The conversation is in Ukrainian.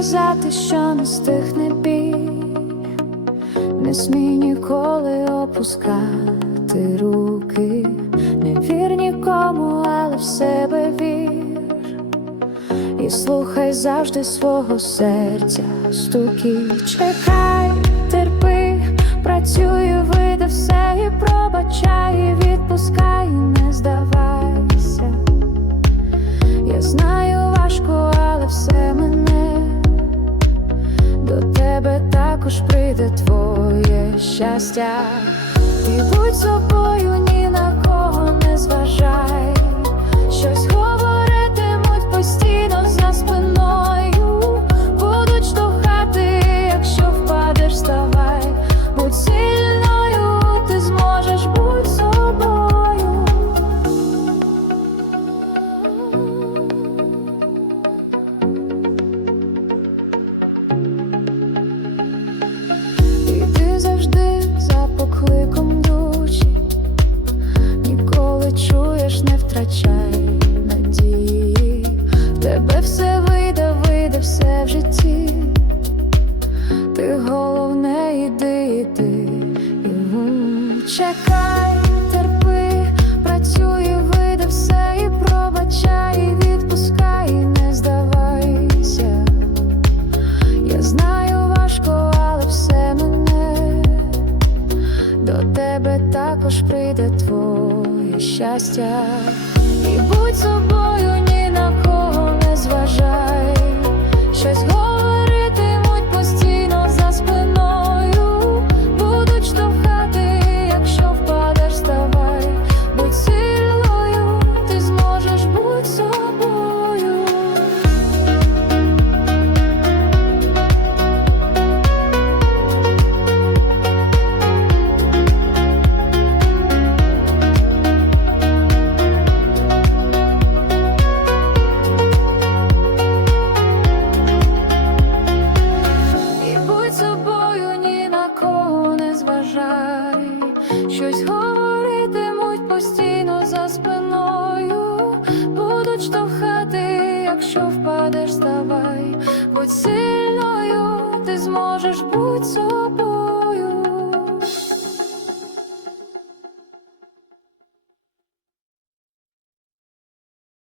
казати, що не стихне бій, не смій ніколи опускати руки, не вір нікому, але в себе вір, і слухай завжди свого серця, стуки, чекай, терпи, працюй, вийде все і пробачай, відпускай. Також прийде твоє щастя. і будь собою, ні на кого не зважай. Все вийде, вийде все в житті. Ти головне, іди. М, Чекай, терпи, працюй, вийде все і пробачай, відпускай, не здавайся. Я знаю важко, але все мене до тебе також прийде твоє щастя. І будь собою, Будуть штовхати, якщо впадеш, вставай. Будь сильною, ти зможеш будь собою.